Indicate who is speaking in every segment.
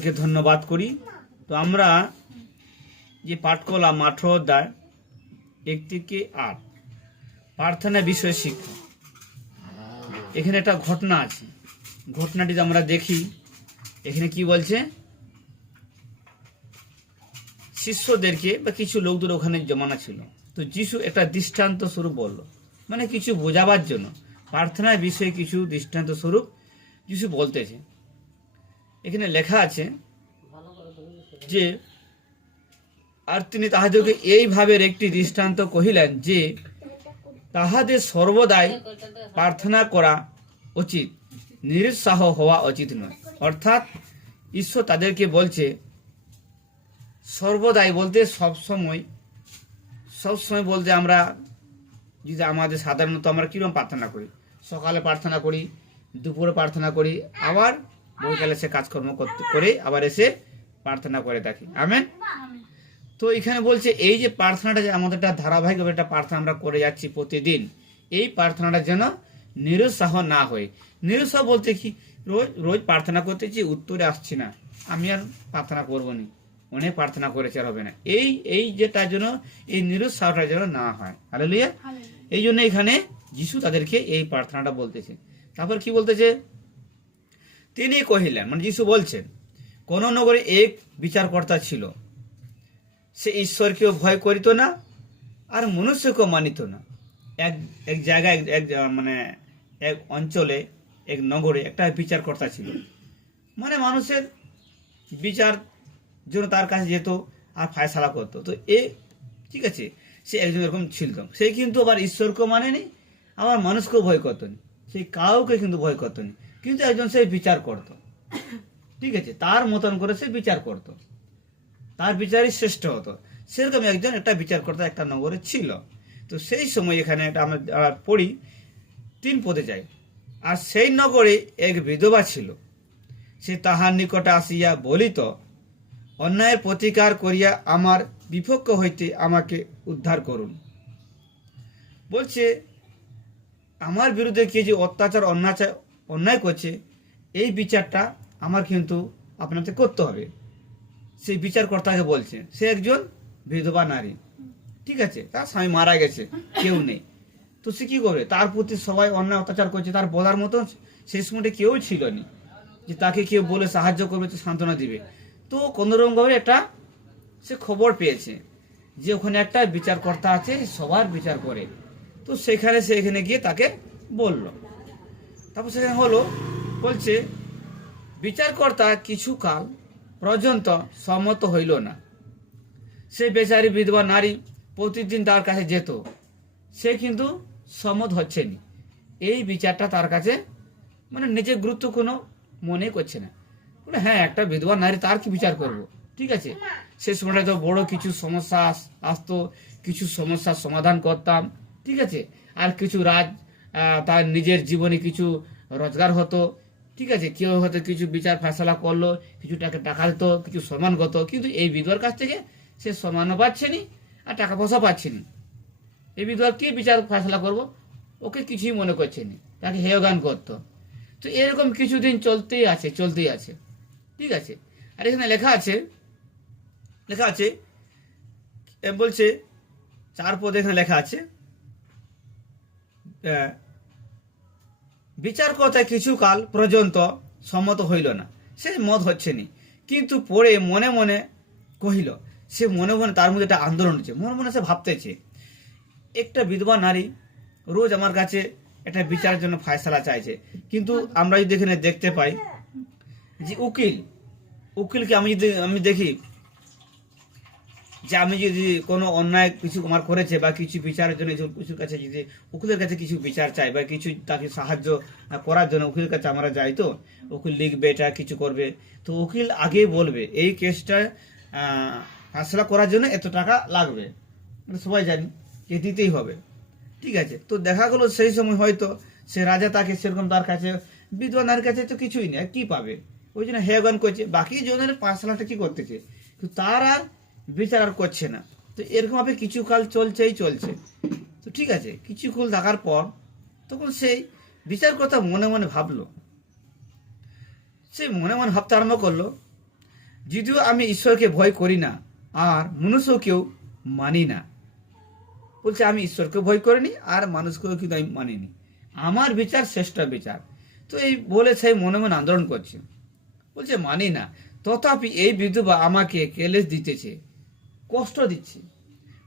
Speaker 1: ঈশ্বরকে ধন্যবাদ করি। তো আমরা যে পাঠ করলাম আঠেরো অধ্যায় এক থেকে আট, প্রার্থনা বিষয় শিক্ষা এখানে একটা ঘটনা আছে। ঘটনাটি আমরা দেখি, এখানে কি বলছে? শিষ্যদেরকে বা কিছু লোকদের ওখানে জমানা ছিল। তো যিশু একটা দৃষ্টান্ত স্বরূপ বলল। মানে কিছু বোঝাবার জন্য। প্রার্থনার বিষয়ে কিছু দৃষ্টান্ত স্বরূপ যিশু বলতেছে। এখানে লেখা আছে যে আর তিনি তাহাদেরকে এইভাবে একটি দৃষ্টান্ত কহিলেন যে তাহাদের সর্বদাই প্রার্থনা করা উচিত নিরুৎসাহ হওয়া উচিত নয়। অর্থাৎ ঈশ্বর তাদেরকে বলছে সর্বদাই বলতে সব সময় সব সময় বলতে আমরা যদি আমাদের সাধারণত আমরা কীরকম প্রার্থনা করি? সকালে প্রার্থনা করি দুপুরে প্রার্থনা করি আবার বৈকালে সে কাজকর্ম করতে করে আবার এসে প্রার্থনা করে থাকি আমেন? তো এখানে বলছে এই যে প্রার্থনাটা যে আমাদের একটা ধারাবাহিকভাবে একটা প্রার্থনা আমরা করে যাচ্ছি প্রতিদিন এই প্রার্থনাটা যেন নিরুৎসাহ না হয়। নিরুৎসাহ বলতে কি? রোজ রোজ প্রার্থনা করতেছি উত্তরে আসছি না আমি আর প্রার্থনা করব নি। অনেক প্রার্থনা করেছে আর হবে না। এই এই যেটার জন্য এই নিরুৎসাহটা যেন না হয়। হালেলুয়া এই জন্য এখানে যিশু তাদেরকে এই প্রার্থনাটা বলতেছে। তারপর কি বলতেছে? তিনি কহিলেন মানে যিশু বলছেন, কোন নগরে এক বিচারকর্তা ছিল। সে ঈশ্বরকেও ভয় করিত না আর মনুষ্যকেও মানিত না। এক এক জায়গায়, এক- মানে এক অঞ্চলে, এক নগরে একটা বিচারকর্তা ছিল। মানে মানুষের বিচার জন্য তার কাছে যেত আর ফায়সালা করতো। তো এ, ঠিক আছে, সে একজন এরকম ছিল। সে কিন্তু আবার ঈশ্বরকেও মানেনি, আবার মানুষকেও ভয় করতো না। সেই কাউকে কিন্তু ভয় করতো না। কিন্তু একজন সে বিচার করতো। ঠিক আছে, তার মতন করে সে বিচার করতো। তার বিচারই শ্রেষ্ঠ হতো। সেরকম একজন একটা বিচারকর্তা একটা নগরে ছিল। তো সেই সময় এখানে এটা আমরা পড়ি, তিন পদে যাই। আর সেই নগরে এক বিধবা ছিল। সে তাহার নিকটে আসিয়া বলিত, অন্যায়ের প্রতিকার করিয়া আমার বিপক্ষ হইতে আমাকে উদ্ধার করুন। বলছে, আমার বিরুদ্ধে কে যে অত্যাচার, অন্যাচার অন্যায় করছে, এই বিচারটা আমার কিন্তু আপনাকে করতে হবে। সেই বিচারকর্তাকে বলছে, সে একজন বিধবা নারী। ঠিক আছে, তার স্বামী মারা গেছে, কেউ নেই। তো সে কি করবে? তার প্রতি সবাই অন্যায় অত্যাচার করছে, তার বলার মতন সেই সময়টা কেউ ছিল না। যে তাকে কেউ বলে সাহায্য করবে, তো সান্ত্বনা দিবে। তো কোনোরকমভাবে একটা সে খবর পেয়েছে যে ওখানে একটা বিচারকর্তা আছে, সবার বিচার করে। তো সেখানে সে এখানে গিয়ে তাকে বলল। তারপর সেখানে হলো, বলছে, বিচারকর্তা কিছু কাল পর্যন্ত সম্মত হইল না। সে বেচারি বিধবা নারী প্রতিদিন তার কাছে যেত। সে কিন্তু সম্মত হচ্ছে না। এই বিচারটা তার কাছে মানে নিজের গুরুত্ব কোনো মনে করছে না। হ্যাঁ একটা বিধবা নারী তার কি বিচার করব? ঠিক আছে। সে সময়টা তো বড়, কিছু সমস্যা আসতো, কিছু সমস্যার সমাধান করতাম। ঠিক আছে। আর কিছু রাজ তার নিজের জীবনে কিছু রোজগার হতো। ঠিক আছে, কেউ হয়তো কিছু বিচার ফেসলা করল, কিছু টাকা টাকা দিত, কিছু সম্মান গত, কিন্তু এই বিধবার কাছ থেকে সে সম্মানও পাচ্ছে নি আর টাকা পয়সা পাচ্ছে নি। এই বিধবা কি বিচার ফেসলা করব? ওকে কিছুই মনে করছে নি। তাকে হেয়গান করতো। তো এরকম কিছুদিন চলতেই আছে চলতেই আছে। ঠিক আছে। আর এখানে লেখা আছে লেখা আছে বলছে, চার পদে এখানে লেখা আছে আহ, বিচারকর্তা কিছু কাল পর্যন্ত সম্মত হইল না। সে মত হচ্ছে নি কিন্তু পরে মনে মনে কহিল সে মনে মনে তার মধ্যে একটা আন্দোলন হচ্ছে। মনে মনে সে ভাবতেছে একটা বিধবা নারী রোজ আমার কাছে একটা বিচারের জন্য ফায়সালা চাইছে। কিন্তু আমরা যদি এখানে দেখতে পাই যে উকিল উকিলকে আমি যদি আমি দেখি যে আমি যদি কোনো অন্যায় কিছু আমার করেছে বা কিছু বিচারের জন্য কিছু- কিছুর কাছে যদি, উকিলের কাছে কিছু বিচার চাই বা কিছু তাকে সাহায্য করার জন্য উকিলের কাছে আমরা যাই তো, উকিল লিখবে, এটা কিছু করবে। তো উকিল আগেই বলবে, এই কেসটা ফাঁসলা করার জন্য এত টাকা লাগবে। মানে সবাই জানি যে দিতেই হবে। ঠিক আছে, তো দেখা গেলো সেই সময় হয়তো সে রাজা তাকে সেরকম তার কাছে, বিধবা নারীর কাছে তো কিছুই নেই কি পাবে? ওই জন্য হেগান করছে। বাকি জনের পাঁচ লাখটা কি করতেছে? তার আর বিচার আর করছে না। তো এরকম ভাবে কিছু কাল চলছেই চলছে। তো ঠিক আছে, কিছু কাল থাকার পর তখন সেই বিচার কথা মনে মনে ভাবলো। সে মনে মনে ভাবতে আরম্ভ করল, যদিও আমি ঈশ্বরকে ভয় করি না, আর মনুষ্যকেও মানি না। বলছে, আমি ঈশ্বরকে ভয় করিনি, আর মানুষকেও কিন্তু আমি মানিনি। আমার বিচার শ্রেষ্ঠ বিচার। তো এই বলে সেই মনে মনে আন্দোলন করছে। বলছে, মানি না। তথাপি এই বিধবা আমাকে কেলেস দিতেছে। কষ্ট দিচ্ছে।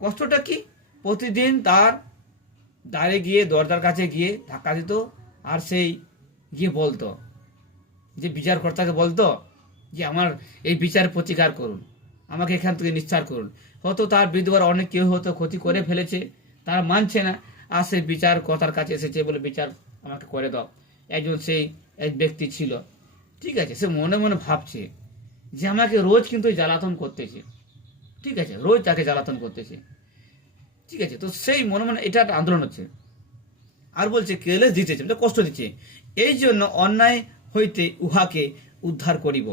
Speaker 1: কষ্টটা কি? প্রতিদিন তার দাঁড়ে গিয়ে, দরজার কাছে গিয়ে ধাক্কা দিত আর সেই গিয়ে বলতো। যে বিচারকর্তাকে বলতো যে, আমার এই বিচার প্রতিকার করুন। আমাকে এখান থেকে নিস্তার করুন। হয়তো তার বিধবার অনেক কেউ হয়তো ক্ষতি করে ফেলেছে, তারা মানছে না। আর সেই বিচারকর্তার কাছে এসেছে বলে, বিচার আমাকে করে দাও। একজন সেই এক ব্যক্তি ছিল। ঠিক আছে, সে মনে মনে ভাবছে যে, আমাকে রোজ কিন্তু জ্বালাতন করতেছে। ঠিক আছে রোজ তাকে জ্বালাতন করতেছে। ঠিক আছে, তো সেই মনে মনে এটা একটা আন্দোলন হচ্ছে। আর বলছে, কেলেস দিতেছে মানে কষ্ট দিচ্ছে। এই জন্য অন্যায় হইতে উহাকে উদ্ধার করিব।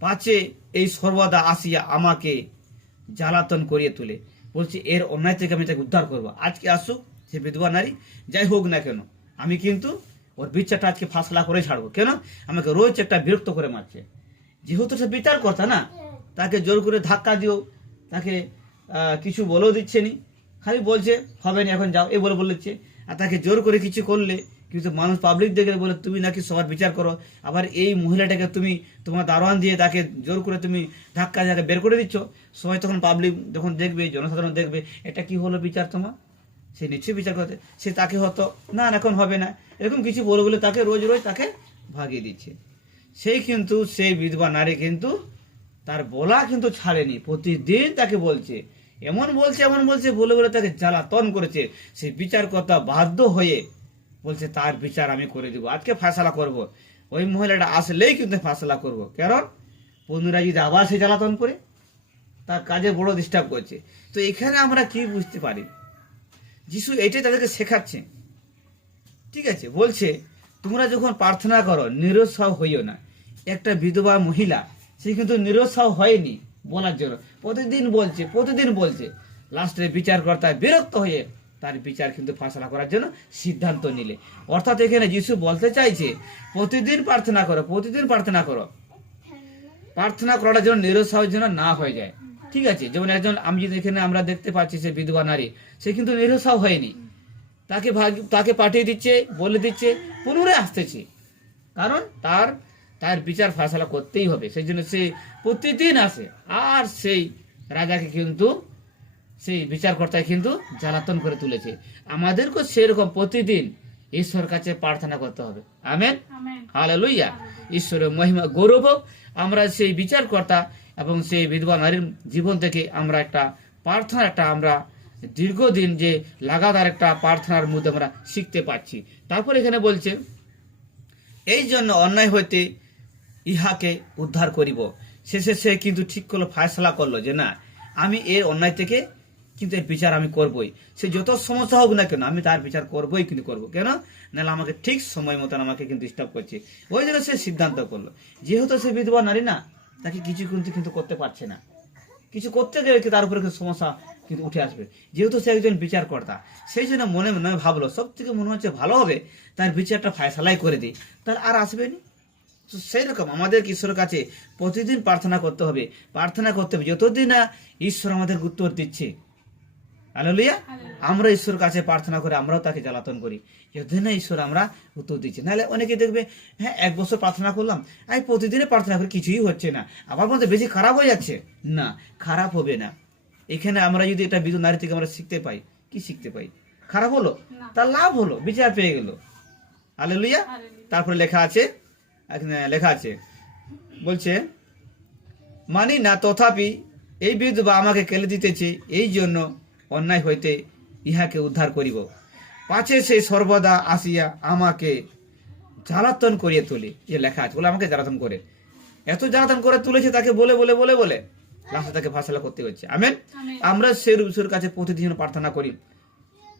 Speaker 1: পাঁচে এই সর্বদা আসিয়া আমাকে জ্বালাতন করিয়ে তোলে। বলছে, এর অন্যায় থেকে আমি তাকে উদ্ধার করব। আজকে আসুক, সে বিধবা নারী, যাই হোক না কেন, আমি কিন্তু ওর বিচারটা আজকে ফাঁসলা করে ছাড়বো। কেন? আমাকে রোজ একটা বিরক্ত করে মারছে। যেহেতু সে বিচার কথা না, তাকে জোর করে ধাক্কা দিও তাকে কিছু বলেও দিচ্ছে নি। খালি বলছে হবে না এখন যাও। এ বলে বলেছে আর তাকে জোর করে কিছু করলে কিন্তু মানুষ পাবলিক দেখে বলে তুমি নাকি সবার বিচার করো। আবার এই মহিলাটাকে তুমি তোমার দারোয়ান দিয়ে তাকে জোর করে তুমি ধাক্কা যাকে বের করে দিচ্ছ। সবাই তখন পাবলিক যখন দেখবে জনসাধারণ দেখবে এটা কি হলো বিচার তোমার? সে নিশ্চয়ই বিচার করতে সে তাকে হতো না, এখন হবে না। এরকম কিছু বলে বলে তাকে রোজ রোজ তাকে ভাগিয়ে দিচ্ছে। সেই কিন্তু সেই বিধবা নারী কিন্তু তার বলা কিন্তু ছাড়েনি। প্রতিদিন তাকে বলছে। এমন বলছে এমন বলছে, বলে বলে তাকে জ্বালাতন করেছে। সেই বিচারকর্তা বাধ্য হয়ে বলছে, তার বিচার আমি করে দিব। আজকে ফয়সালা করব। ওই মহিলাটা আসলেই কিন্তু ফয়সালা করব। কারণ বন্ধুরা যদি আবার সে জ্বালাতন করে, তার কাজে বড় ডিস্টার্ব করছে। তো এখানে আমরা কি বুঝতে পারি? যিশু এটাই তাদেরকে শেখাচ্ছে। ঠিক আছে, বলছে, তোমরা যখন প্রার্থনা করো, নিরুৎসাহ হইও না। একটা বিধবা মহিলা সে কিন্তু নিরুৎসাহ হয়নি বলার জন্য। প্রতিদিন বলছে প্রতিদিন বলছে। লাস্টে বিচারকর্তা বিরক্ত হয়ে তার বিচার কিন্তু ফাঁসলা করার জন্য সিদ্ধান্ত নিলে। অর্থাৎ এখানে যিশু বলতে চাইছে, প্রতিদিন প্রার্থনা করো, প্রতিদিন প্রার্থনা করো। প্রার্থনা করার জন্য নিরুৎসাহের জন্য না হয়ে যায়। ঠিক আছে? যেমন একজন, আমি যদি এখানে আমরা দেখতে পাচ্ছি সে বিধবা নারী, সে কিন্তু নিরুৎসাহ হয়নি। তাকে ভাগ তাকে পাঠিয়ে দিচ্ছে, বলে দিচ্ছে, পুনরায় আসতেছে। কারণ তার তার বিচার ফাসলা করতেই হবে। সেই জন্য সে প্রতিদিন আসে। আর সেই রাজাকে কিন্তু সেই বিচারকর্তায় কিন্তু জ্বালাতন করে তুলেছে। আমাদেরকেও সেরকম প্রতিদিন ঈশ্বর কাছে প্রার্থনা করতে হবে। আমেন?
Speaker 2: আমেন।
Speaker 1: হালেলুইয়া ঈশ্বরের মহিমা গৌরব হোক। আমরা সেই বিচারকর্তা এবং সেই বিধবা নারীর জীবন থেকে আমরা একটা প্রার্থনা একটা আমরা দীর্ঘদিন যে লাগাতার একটা প্রার্থনার মধ্যে আমরা শিখতে পারছি। তারপর এখানে বলছে এই জন্য অন্যায় হইতে ইহাকে উদ্ধার করিব। শেষে সে কিন্তু ঠিক করল, ফায়সলা করল যে, না, আমি এর অন্যায় থেকে কিন্তু এর বিচার আমি করবই। সে যত সমস্যা হোক না কেন, আমি তার বিচার করবই কিন্তু করব। কেন? নাহলে আমাকে ঠিক সময় মতন আমাকে কিন্তু ডিস্টার্ব করছে। ওই জন্য সে সিদ্ধান্ত করল। যেহেতু সে বিধবা নারী না, তাকে কিছু কিন্তু কিন্তু করতে পারছে না। কিছু করতে গেলে তার উপরে কিন্তু সমস্যা কিন্তু উঠে আসবে। যেহেতু সে একজন বিচারকর্তা, সেই জন্য মনে মনে ভাবলো সব থেকে মনে হচ্ছে ভালো হবে, তার বিচারটা ফায়সালাই করে দিই। তার আর আসবে আসবেনি তো সেই রকম আমাদের ঈশ্বরের কাছে প্রতিদিন প্রার্থনা করতে হবে। প্রার্থনা করতে হবে। যতদিন না ঈশ্বর আমাদের উত্তর দিচ্ছে। আলোলিয়া আমরা ঈশ্বর কাছে প্রার্থনা করে আমরাও তাকে জ্বালাতন করি। যতদিন না ঈশ্বর আমরা উত্তর দিচ্ছি। নাহলে অনেকে দেখবে হ্যাঁ এক বছর প্রার্থনা করলাম আমি প্রতিদিনে প্রার্থনা করি কিছুই হচ্ছে না। আবার মধ্যে বেশি খারাপ হয়ে যাচ্ছে? না খারাপ হবে না। এখানে আমরা যদি এটা বিধু নারী থেকে আমরা শিখতে পাই কি শিখতে পাই? খারাপ হলো। তার লাভ হলো বিচার পেয়ে গেল।
Speaker 2: হালেলুয়া।
Speaker 1: তারপরে লেখা আছে লেখা আছে। বলছে মানি না তথাপি এই বিধবা আমাকে কেলে দিতেছে এই জন্য অন্যায় হইতে ইহাকে উদ্ধার করিব। পাছে সে সর্বদা আসিয়া আমাকে জ্বালাতন করিয়ে তোলে। যে লেখা আছে বলে আমাকে জ্বালাতন করে। এত জ্বালাতন করে তুলেছে তাকে বলে বলে বলে বলে। লাস্টে তাকে ফাঁসলা করতে হচ্ছে। আমেন। আমরা সে ঈশ্বরের কাছে প্রতিদিন প্রার্থনা করি।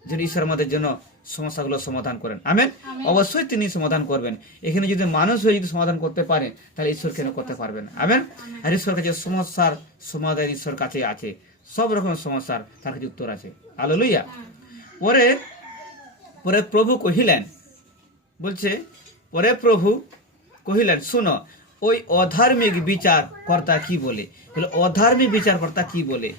Speaker 1: যেন ঈশ্বর আমাদের জন্য সমস্যাগুলো সমাধান করেন। আমেন? অবশ্যই তিনি সমাধান করবেন। এখানে যদি মানুষ হয়ে যদি সমাধান করতে পারে তাহলে ঈশ্বর কেন করতে পারবেন আমেন? আর ঈশ্বর কাছে সমস্যার সমাধান ঈশ্বর কাছে আছে। সব রকমের সমস্যার তার কাছে উত্তর আছে। আলো লইয়া পরে পরে প্রভু কহিলেন বলছে পরে প্রভু কহিলেন শুনো ওই অধার্মিক বিচার কর্তা কি বলে? বলে অধার্মিক বিচারকর্তা কি বলে?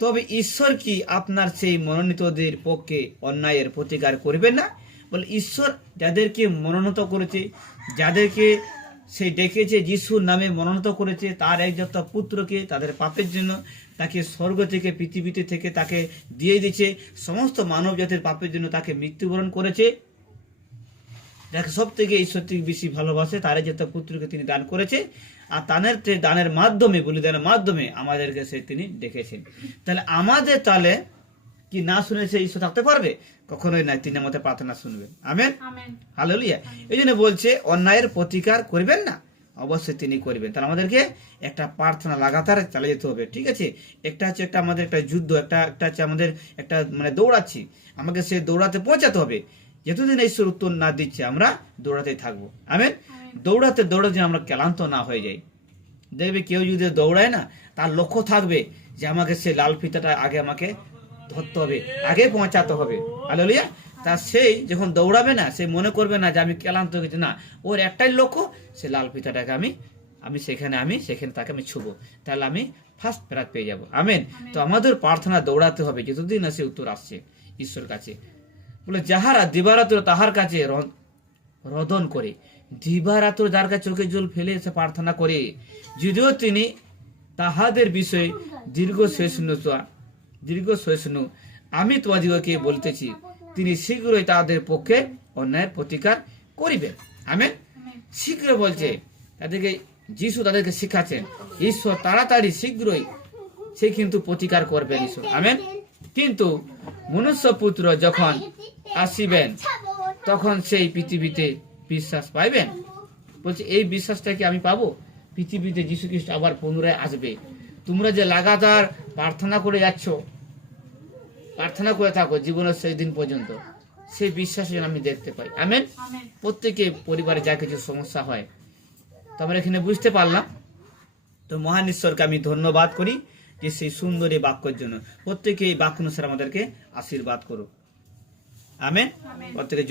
Speaker 1: তবে ঈশ্বর কি আপনার সেই মনোনীতদের পক্ষে অন্যায়ের প্রতিকার করবেন না? বলে, ঈশ্বর যাদেরকে মনোনীত করেছে, যাদেরকে সে ডেকেছে যিশুর নামে মনোনীত করেছে, তার একজাত পুত্রকে, তাদের পাপের জন্য, তাকে স্বর্গ থেকে, পৃথিবীতে থেকে তাকে দিয়ে দিয়েছে, সমস্ত মানব জাতির পাপের জন্য তাকে মৃত্যুবরণ করেছে। যাকে সব থেকে ঈশ্বর থেকে বেশি ভালোবাসে তার যে তার পুত্রকে তিনি দান করেছে আর তানের দানের মাধ্যমে বলিদানের মাধ্যমে আমাদেরকে সে তিনি ডেকেছেন তাহলে আমাদের তাহলে কি না শুনেছে ঈশ্বর থাকতে পারবে? কখনোই না তিনি আমাদের প্রার্থনা শুনবেন। আমেন?
Speaker 2: আমেন।
Speaker 1: লিয়া এই জন্য বলছে অন্যায়ের প্রতিকার করবেন না অবশ্যই তিনি করবেন। তাহলে আমাদেরকে একটা প্রার্থনা লাগাতার চালিয়ে যেতে হবে ঠিক আছে? একটা হচ্ছে একটা আমাদের একটা যুদ্ধ একটা একটা হচ্ছে আমাদের একটা মানে দৌড়াচ্ছি। আমাকে সে দৌড়াতে পৌঁছাতে হবে। যতদিন ঈশ্বর উত্তর না দিচ্ছে আমরা দৌড়াতেই থাকব। আমেন? দৌড়াতে দৌড়াতে আমরা ক্লান্ত না হয়ে যাই। দেখবে কেউ যদি দৌড়ায় না তার লক্ষ্য থাকবে যে আমাকে সে লাল ফিতাটা আগে আমাকে ধরতে হবে আগে পৌঁছাতে হবে। আলোলিয়া তা সেই যখন দৌড়াবে না সে মনে করবে না যে আমি ক্লান্ত হয়ে গেছি। না ওর একটাই লক্ষ্য সে লাল ফিতাটাকে আমি আমি সেখানে আমি সেখানে তাকে আমি ছুবো। তাহলে আমি ফার্স্ট প্রাত পেয়ে যাব। আমেন? তো আমাদের প্রার্থনা দৌড়াতে হবে যতদিন না সে উত্তর আসছে ঈশ্বর কাছে। বলে, যাহারা দিবারাত্র তাহার কাছে রদন করে, দিবারাত্র যার কাছে চোখে জল ফেলে এসে প্রার্থনা করে, যদিও তিনি তাহাদের বিষয়ে দীর্ঘ সহিষ্ণু দীর্ঘ সহিষ্ণু। আমি তোমাদিগকে বলতেছি, তিনি শীঘ্রই তাদের পক্ষে অন্যায়ের প্রতিকার করিবেন। আমেন। শীঘ্র বলছে, তাদেরকে, যিশু তাদেরকে শিখাচ্ছেন, ঈশ্বর তাড়াতাড়ি শীঘ্রই সে কিন্তু প্রতিকার করবেন ঈশ্বর। আমেন। কিন্তু মনুষ্য পুত্র যখন আসিবেন তখন সেই পৃথিবীতে বিশ্বাস পাইবেন। বলছে এই বিশ্বাসটা কি আমি পাবো? পৃথিবীতে যীশু খ্রিস্ট আবার পুনরায় আসবে। তোমরা যে লাগাতার প্রার্থনা করে যাচ্ছ প্রার্থনা করে থাকো জীবনের সেই দিন পর্যন্ত সেই বিশ্বাস যেন আমি দেখতে পাই। আমেন?
Speaker 2: আমেন।
Speaker 1: প্রত্যেকে পরিবারে যা কিছু সমস্যা হয় তো আমরা এখানে বুঝতে পারলাম। তো মহান ঈশ্বরকে আমি ধন্যবাদ করি। যে সেই সুন্দর এই বাক্যের জন্য। প্রত্যেকে এই বাক্য অনুসারে আমাদেরকে আশীর্বাদ করুক। আমেন?
Speaker 2: আমেন।
Speaker 1: প্রত্যেকে